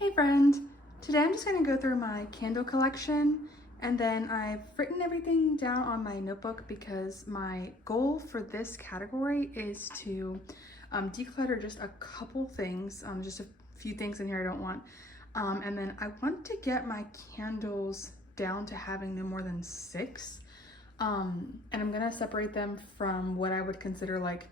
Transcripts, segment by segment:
Hey friend! Today I'm just going to go through my candle collection, and then I've written everything down on my notebook because my goal for this category is to declutter just a couple things, just a few things in here I don't want. And then I want to get my candles down to having no more than 6. And I'm going to separate them from what I would consider like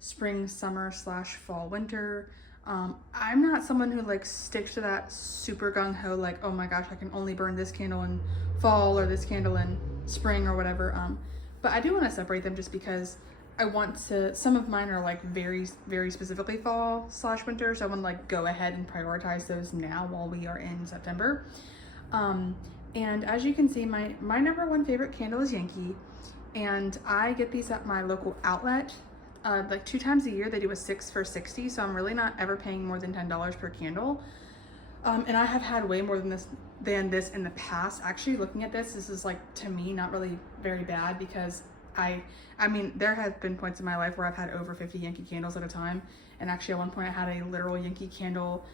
spring, summer slash fall, winter. I'm not someone who like sticks to that super gung-ho like, oh my gosh, I can only burn this candle in fall or this candle in spring or whatever. But I do want to separate them just because I want to, some of mine are like very specifically fall slash winter, so I want to like go ahead and prioritize those now while we are in September. And as you can see, my number one favorite candle is Yankee, and I get these at my local outlet. Like 2 times a year they do a 6 for $60, so I'm really not ever paying more than $10 per candle. And I have had way more than this in the past. Actually, looking at this is like, to me, not really very bad, because I mean there have been points in my life where I've had over 50 Yankee candles at a time, and actually at one point I had a literal Yankee Candle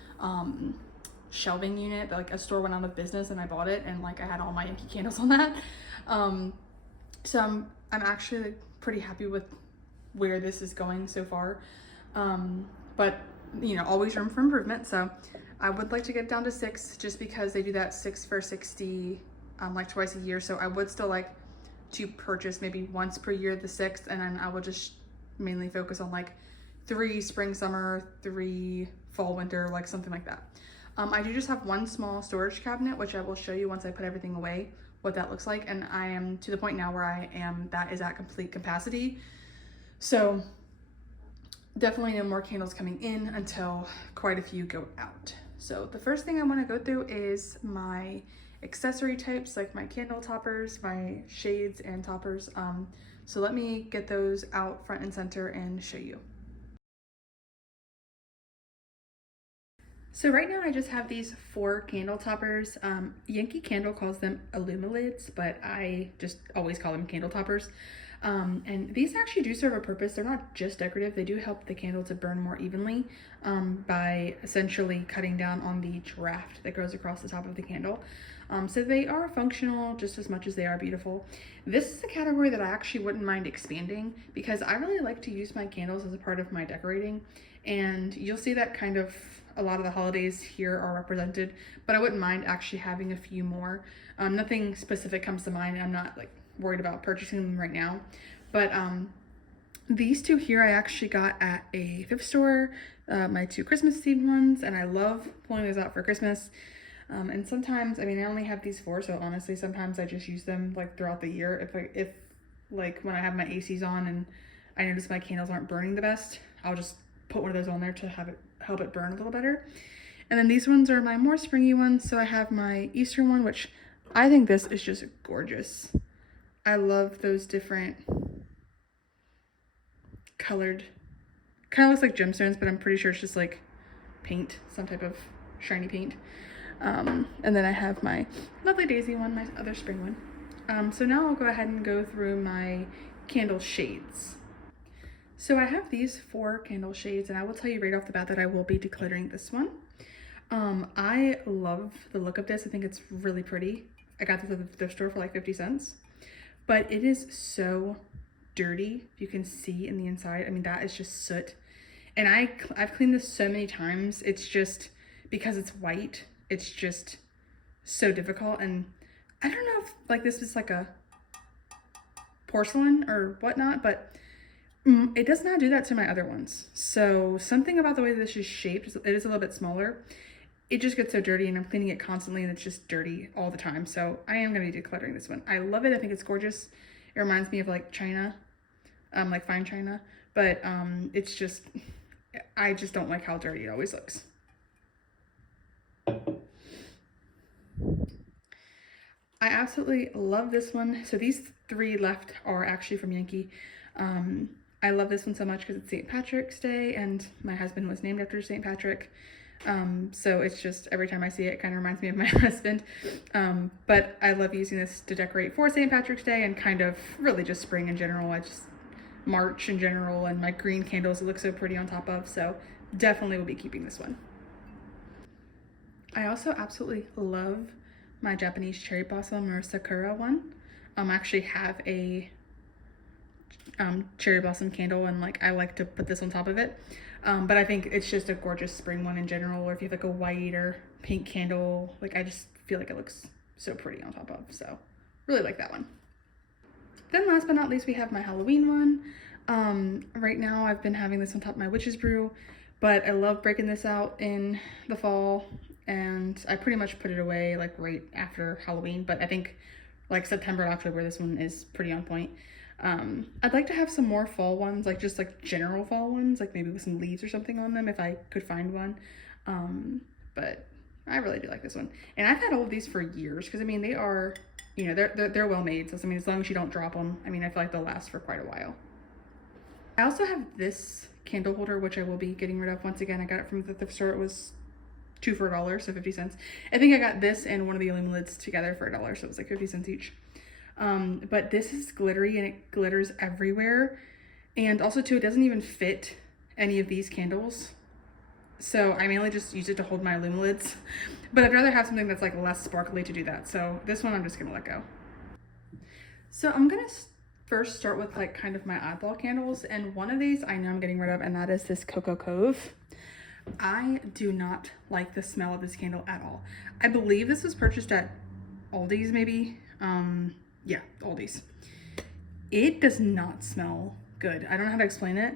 shelving unit that like a store went out of business and I bought it, and like I had all my Yankee candles on that. So I'm actually like pretty happy with where this is going so far, but you know, always room for improvement. So I would like to get down to 6, just because they do that 6 for $60 like twice a year. So I would still like to purchase maybe once per year the 6th, and then I will just mainly focus on like 3 spring summer, 3 fall winter, like something like that. I do just have one small storage cabinet, which I will show you once I put everything away what that looks like, and I am to the point now where that is at complete capacity. So definitely no more candles coming in until quite a few go out. So the first thing I want to go through is my accessory types, like my candle toppers, my shades and toppers. So let me get those out front and center and show you. So right now I just have these 4 candle toppers. Yankee Candle calls them Illumilids, but I just always call them candle toppers. And these actually do serve a purpose. They're not just decorative. They do help the candle to burn more evenly by essentially cutting down on the draft that goes across the top of the candle. So they are functional just as much as they are beautiful. This is a category that I actually wouldn't mind expanding, because I really like to use my candles as a part of my decorating, and you'll see that kind of a lot of the holidays here are represented, but I wouldn't mind actually having a few more. Nothing specific comes to mind. I'm not like worried about purchasing them right now, but these 2 here I actually got at a thrift store, my 2 Christmas themed ones, and I love pulling those out for Christmas. And sometimes, I mean, I only have these 4, so honestly sometimes I just use them like throughout the year. If like when I have my ACs on and I notice my candles aren't burning the best, I'll just put one of those on there to have it help it burn a little better. And then these ones are my more springy ones. So I have my Easter one, which I think this is just gorgeous. I love those different colored, kind of looks like gemstones, but I'm pretty sure it's just like paint, some type of shiny paint. And then I have my lovely daisy one, my other spring one. So now I'll go ahead and go through my candle shades. So I have these 4 candle shades, and I will tell you right off the bat that I will be decluttering this one. I love the look of this. I think it's really pretty. I got this at the thrift store for like 50 cents. But it is so dirty. You can see in the inside. I mean, that is just soot. And I've cleaned this so many times. It's just, because it's white, it's just so difficult. And I don't know if like this is like a porcelain or whatnot, but it does not do that to my other ones. So something about the way this is shaped, it is a little bit smaller. It just gets so dirty, and I'm cleaning it constantly, and it's just dirty all the time. So I am going to be decluttering this one. I love it. I think it's gorgeous. It reminds me of like china, like fine china, but it's just, I just don't like how dirty it always looks. I absolutely love this one. So these 3 left are actually from Yankee. I love this one so much because it's St. Patrick's Day, and my husband was named after St. Patrick. So it's just, every time I see it, it kind of reminds me of my husband. But I love using this to decorate for St. Patrick's Day, and kind of really just spring in general. I just, March in general, and my green candles look so pretty on top of. So definitely will be keeping this one. I also absolutely love my Japanese cherry blossom or sakura one. I actually have a cherry blossom candle, and like I like to put this on top of it. But I think it's just a gorgeous spring one in general, or if you have like a white or pink candle, like I just feel like it looks so pretty on top of, so really like that one. Then last but not least, we have my Halloween one. Right now I've been having this on top of my witch's brew, but I love breaking this out in the fall, and I pretty much put it away like right after Halloween, but I think like September and October, this one is pretty on point. I'd like to have some more fall ones, like just like general fall ones, like maybe with some leaves or something on them if I could find one. But I really do like this one. And I've had all of these for years because I mean, they are, you know, they're well made. So I mean, as long as you don't drop them, I mean, I feel like they'll last for quite a while. I also have this candle holder, which I will be getting rid of. Once again, I got it from the thrift store. It was 2 for $1, so 50 cents. I think I got this and one of the Illumilids together for $1, so it was like 50 cents each. But this is glittery and it glitters everywhere. And also too, it doesn't even fit any of these candles. So I mainly just use it to hold my Illumilids, but I'd rather have something that's like less sparkly to do that. So this one I'm just gonna let go. So I'm gonna first start with like kind of my oddball candles. And one of these I know I'm getting rid of, and that is this Cocoa Cove. I do not like the smell of this candle at all. I believe this was purchased at Aldi's maybe. Yeah, Aldi's. It does not smell good. I don't know how to explain it.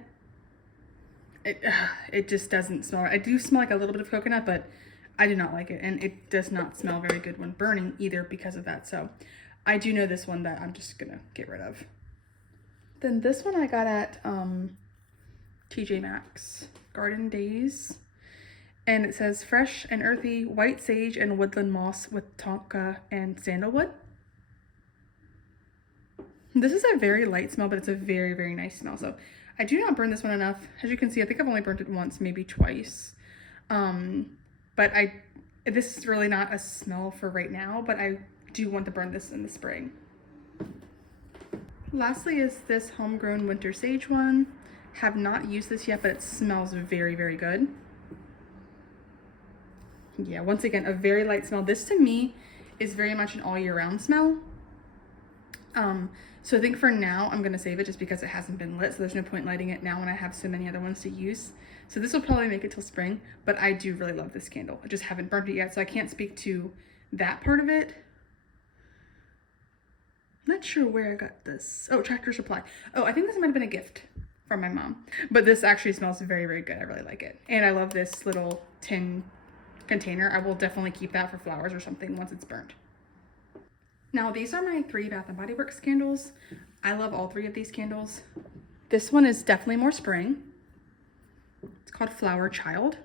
It just doesn't smell right. I do smell like a little bit of coconut, but I do not like it. And it does not smell very good when burning either because of that. So I do know this one that I'm just gonna get rid of. Then this one I got at TJ Maxx, Garden Days. And it says fresh and earthy white sage and woodland moss with tonka and sandalwood. This is a very light smell, but it's a very, very nice smell. So I do not burn this one enough. As you can see, I think I've only burnt it once, maybe twice. But this is really not a smell for right now, but I do want to burn this in the spring. Lastly is this homegrown winter sage one. Have not used this yet, but it smells very, very good. Yeah, once again, a very light smell. This to me is very much an all year round smell. So I think for now, I'm gonna save it just because it hasn't been lit. So there's no point lighting it now when I have so many other ones to use. So this will probably make it till spring, but I do really love this candle. I just haven't burnt it yet, so I can't speak to that part of it. Not sure where I got this. Oh, Tractor Supply. Oh, I think this might have been a gift from my mom, but this actually smells very, very good. I really like it. And I love this little tin container. I will definitely keep that for flowers or something once it's burnt. Now these are my 3 Bath & Body Works candles. I love all 3 of these candles. This one is definitely more spring. It's called Flower Child.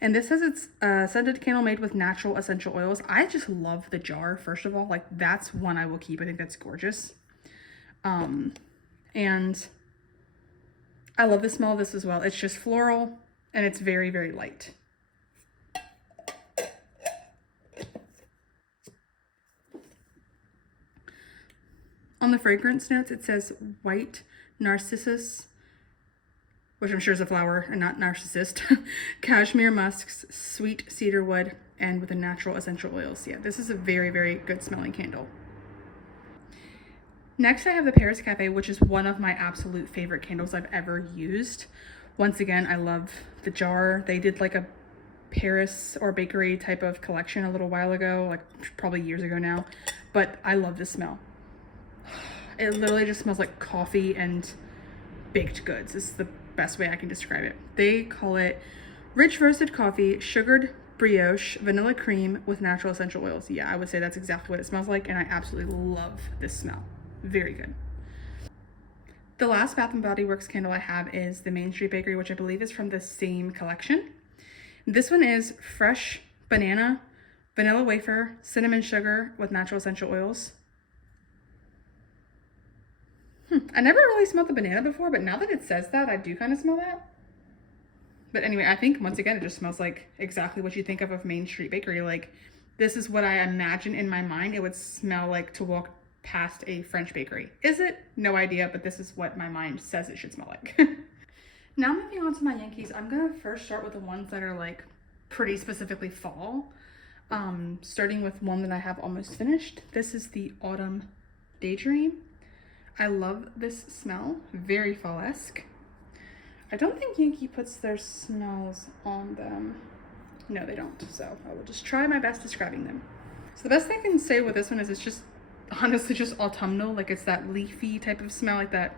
And this says it's a scented candle made with natural essential oils. I just love the jar, first of all. Like that's one I will keep. I think that's gorgeous. And I love the smell of this as well. It's just floral and it's very, very light. On the fragrance notes, it says white narcissus, which I'm sure is a flower and not narcissist, cashmere musks, sweet cedar wood, and with a natural essential oils. Yeah, this is a very, very good smelling candle. Next, I have the Paris Cafe, which is one of my absolute favorite candles I've ever used. Once again, I love the jar. They did like a Paris or bakery type of collection a little while ago, like probably years ago now, but I love this smell. It literally just smells like coffee and baked goods. This is the best way I can describe it. They call it rich roasted coffee, sugared brioche, vanilla cream with natural essential oils. Yeah, I would say that's exactly what it smells like, and I absolutely love this smell. Very good. The last Bath & Body Works candle I have is the Main Street Bakery, which I believe is from the same collection. This one is fresh banana, vanilla wafer, cinnamon sugar with natural essential oils. I never really smelled the banana before, but now that it says that, I do kind of smell that. But anyway, I think once again, it just smells like exactly what you think of Main Street Bakery. Like this is what I imagine in my mind it would smell like to walk past a French bakery. Is it? No idea, but this is what my mind says it should smell like. Now moving on to my Yankees, I'm gonna first start with the ones that are like pretty specifically fall. Starting with one that I have almost finished. This is the Autumn Daydream. I love this smell, very fall-esque. I don't think Yankee puts their smells on them. No, they don't, so I will just try my best describing them. So the best thing I can say with this one is it's just, honestly, just autumnal. Like, it's that leafy type of smell, like that,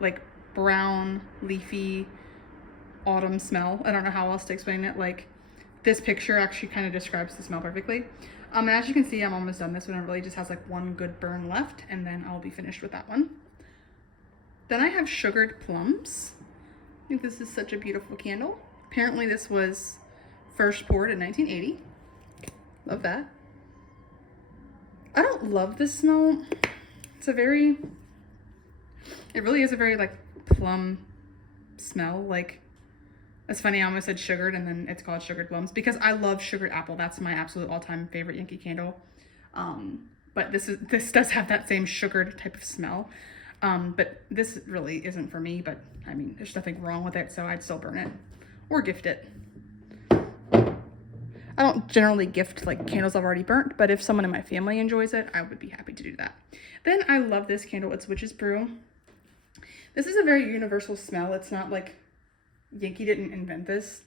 like, brown, leafy, autumn smell. I don't know how else to explain it. Like, this picture actually kind of describes the smell perfectly. And as you can see, I'm almost done. This one. It really just has like one good burn left, and then I'll be finished with that one. Then I have Sugared Plums. I think this is such a beautiful candle. Apparently this was first poured in 1980. Love that. I don't love this smell. It's a very, it really is a very like plum smell. Like, it's funny, I almost said sugared and then it's called Sugared Plums because I love sugared apple. That's my absolute all-time favorite Yankee Candle. But this does have that same sugared type of smell. But this really isn't for me, but I mean, there's nothing wrong with it, so I'd still burn it or gift it. I don't generally gift like candles I've already burnt, but if someone in my family enjoys it, I would be happy to do that. Then I love this candle. It's Witch's Brew. This is a very universal smell. It's not like Yankee didn't invent this.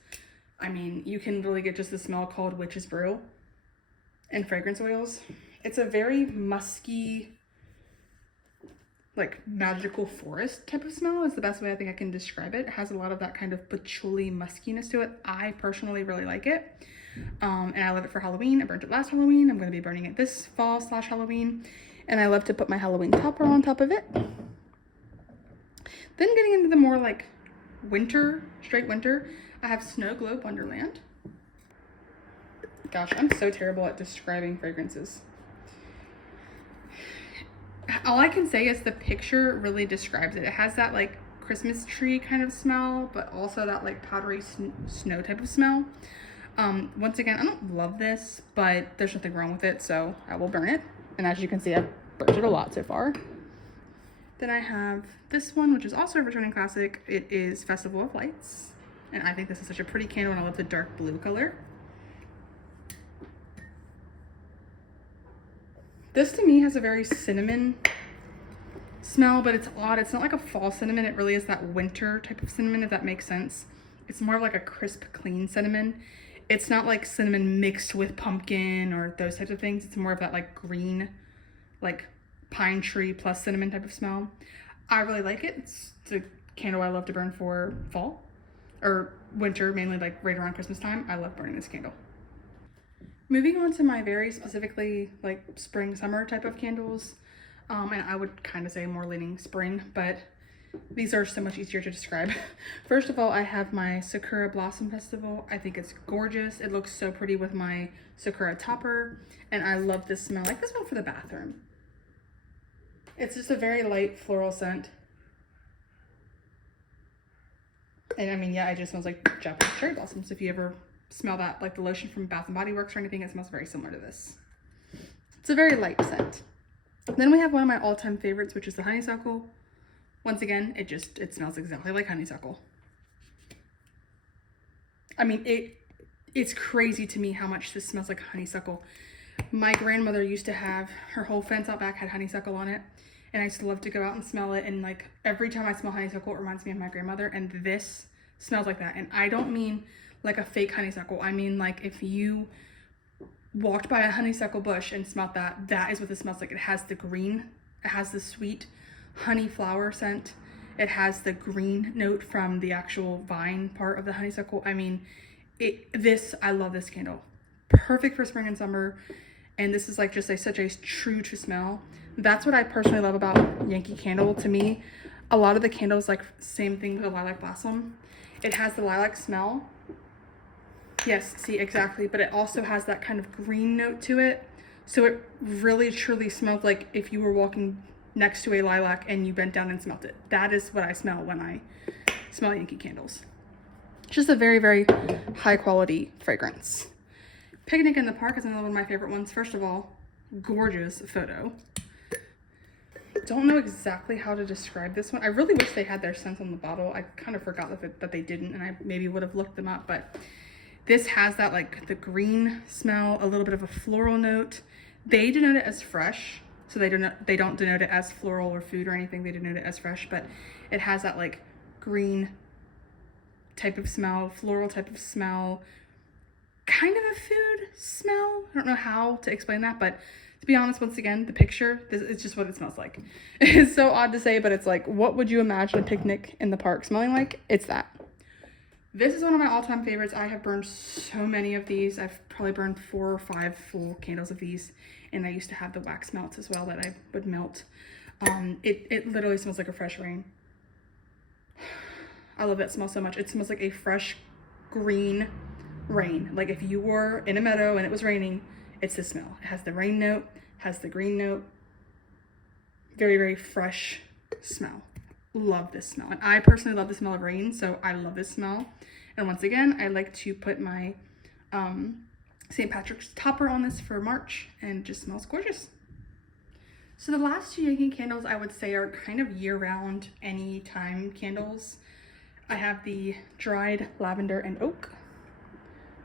I mean, you can really get just the smell called Witch's Brew and fragrance oils. It's a very musky, like magical forest type of smell is the best way I think I can describe it. It has a lot of that kind of patchouli muskiness to it. I personally really like it. And I love it for Halloween. I burnt it last Halloween. I'm going to be burning it this fall / Halloween. And I love to put my Halloween topper on top of it. Then getting into the more like winter, straight winter, I have Snow Globe Wonderland. Gosh, I'm so terrible at describing fragrances. All I can say is the picture really describes it. It has that like Christmas tree kind of smell, but also that like powdery snow type of smell. Once again, I don't love this, but there's nothing wrong with it, so I will burn it. And as you can see, I've burnt it a lot so far. Then I have this one, which is also a returning classic. It is Festival of Lights. And I think this is such a pretty candle, and I love the dark blue color. This to me has a very cinnamon smell, but it's odd. It's not like a fall cinnamon. It really is that winter type of cinnamon, if that makes sense. It's more of like a crisp, clean cinnamon. It's not like cinnamon mixed with pumpkin or those types of things. It's more of that like green, like pine tree plus cinnamon type of smell. I really like it. It's a candle I love to burn for fall or winter, mainly like right around Christmas time. I love burning this candle. Moving on to my very specifically like spring, summer type of candles. And I would kind of say more leaning spring, but these are so much easier to describe. First of all, I have my Sakura Blossom Festival. I think it's gorgeous. It looks so pretty with my Sakura topper, and I love this smell. I like this one for the bathroom. It's just a very light floral scent. And I mean, yeah, it just smells like Japanese cherry blossoms. If you ever smell that, like the lotion from Bath & Body Works or anything, it smells very similar to this. It's a very light scent. Then we have one of my all-time favorites, which is the honeysuckle. Once again, it smells exactly like honeysuckle. I mean, it's crazy to me how much this smells like honeysuckle. My grandmother used to have, her whole fence out back had honeysuckle on it, and I used to love to go out and smell it, and like every time I smell honeysuckle, it reminds me of my grandmother, and this smells like that. And I don't mean like a fake honeysuckle. I mean like if you walked by a honeysuckle bush and smelled that, that is what this smells like. It has the green, it has the sweet honey flower scent. It has the green note from the actual vine part of the honeysuckle. I mean, I love this candle. Perfect for spring and summer. And this is like just such a true to smell. That's what I personally love about Yankee Candle. To me, a lot of the candles, like same thing with the Lilac Blossom. It has the lilac smell. Yes, see, exactly. But it also has that kind of green note to it. So it really truly smells like if you were walking next to a lilac and you bent down and smelled it. That is what I smell when I smell Yankee Candles. Just a very, very high quality fragrance. Picnic in the Park is another one of my favorite ones. First of all, gorgeous photo. Don't know exactly how to describe this one. I really wish they had their scents on the bottle. I kind of forgot that they didn't, and I maybe would have looked them up, but This has that like the green smell, a little bit of a floral note. They denote it as fresh. So they don't denote it as floral or food or anything. They denote it as fresh, but it has that like green type of smell, floral type of smell, kind of a food smell. I don't know how to explain that, but to be honest, once again, the picture, this is just what it smells like. It's so odd to say, but it's like, what would you imagine a picnic in the park smelling like? It's that. This is one of my all-time favorites. I have burned so many of these. I've probably burned 4 or 5 full candles of these. And I used to have the wax melts as well that I would melt. It literally smells like a fresh rain. I love that smell so much. It smells like a fresh green rain. Like if you were in a meadow and it was raining, it's the smell. It has the rain note, has the green note. Very, very fresh smell. Love this smell. And I personally love the smell of rain, so I love this smell. And once again, I like to put my St. Patrick's topper on this for March, and it just smells gorgeous. So the last 2 Yankee candles I would say are kind of year-round, anytime candles. I have the dried lavender and oak.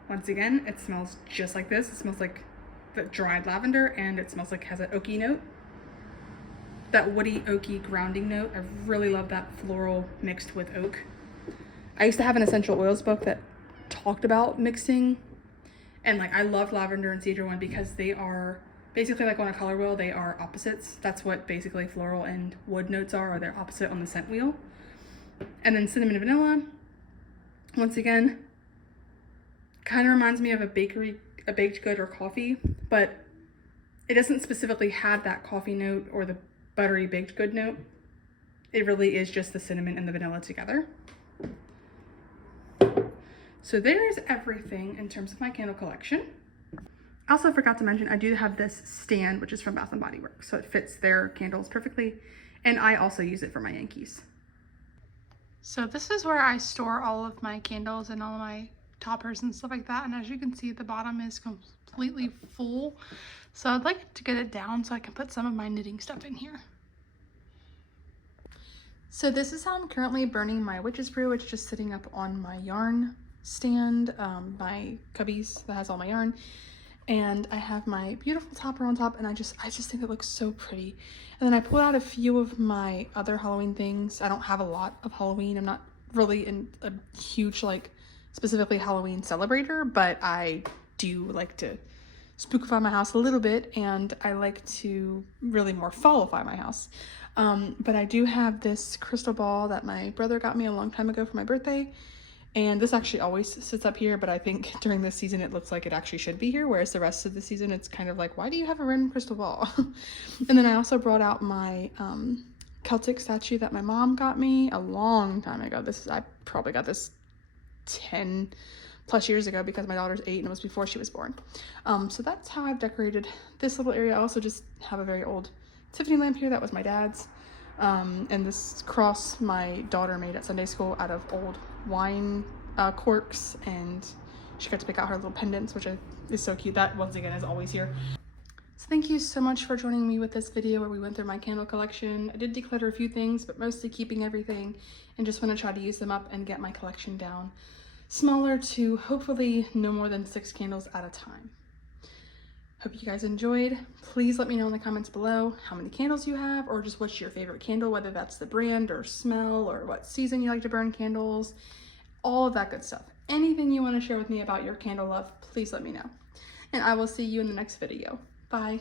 Once again, it smells just like this. It smells like the dried lavender, and it smells like it has an oaky note. That woody, oaky, grounding note. I really love that floral mixed with oak. I used to have an essential oils book that talked about mixing, and like I love lavender and cedar one because they are basically like on a color wheel, they are opposites. That's what basically floral and wood notes are they're opposite on the scent wheel. And then cinnamon and vanilla, once again, kind of reminds me of a baked good or coffee, but it doesn't specifically have that coffee note or the buttery baked good note. It really is just the cinnamon and the vanilla together. So there's everything in terms of my candle collection. I also forgot to mention, I do have this stand, which is from Bath & Body Works, so it fits their candles perfectly, and I also use it for my Yankees. So this is where I store all of my candles and all of my toppers and stuff like that, and as you can see, the bottom is completely full, so I'd like to get it down so I can put some of my knitting stuff in here. So this is how I'm currently burning my witch's brew. It's just sitting up on my yarn stand, my cubbies that has all my yarn, and I have my beautiful topper on top, and I just think it looks so pretty. And then I pulled out a few of my other Halloween things. I don't have a lot of Halloween. I'm not really in a huge like specifically Halloween celebrator, but I do like to spookify my house a little bit, and I like to really more fallify my house. But I do have this crystal ball that my brother got me a long time ago for my birthday. And this actually always sits up here, but I think during this season it looks like it actually should be here, whereas the rest of the season it's kind of like, why do you have a random crystal ball? And then I also brought out my Celtic statue that my mom got me a long time ago. I probably got this 10 plus years ago because my daughter's 8 and it was before she was born. So that's how I've decorated this little area. I also just have a very old Tiffany lamp here that was my dad's. And this cross my daughter made at Sunday school out of old wine corks, and she got to pick out her little pendants, which is so cute. That once again is always here. So thank you so much for joining me with this video where we went through my candle collection. I did declutter a few things, but mostly keeping everything, and just want to try to use them up and get my collection down smaller to hopefully no more than 6 candles at a time. Hope you guys enjoyed. Please let me know in the comments below how many candles you have, or just what's your favorite candle, whether that's the brand or smell or what season you like to burn candles, all of that good stuff. Anything you want to share with me about your candle love, please let me know. And I will see you in the next video. Bye.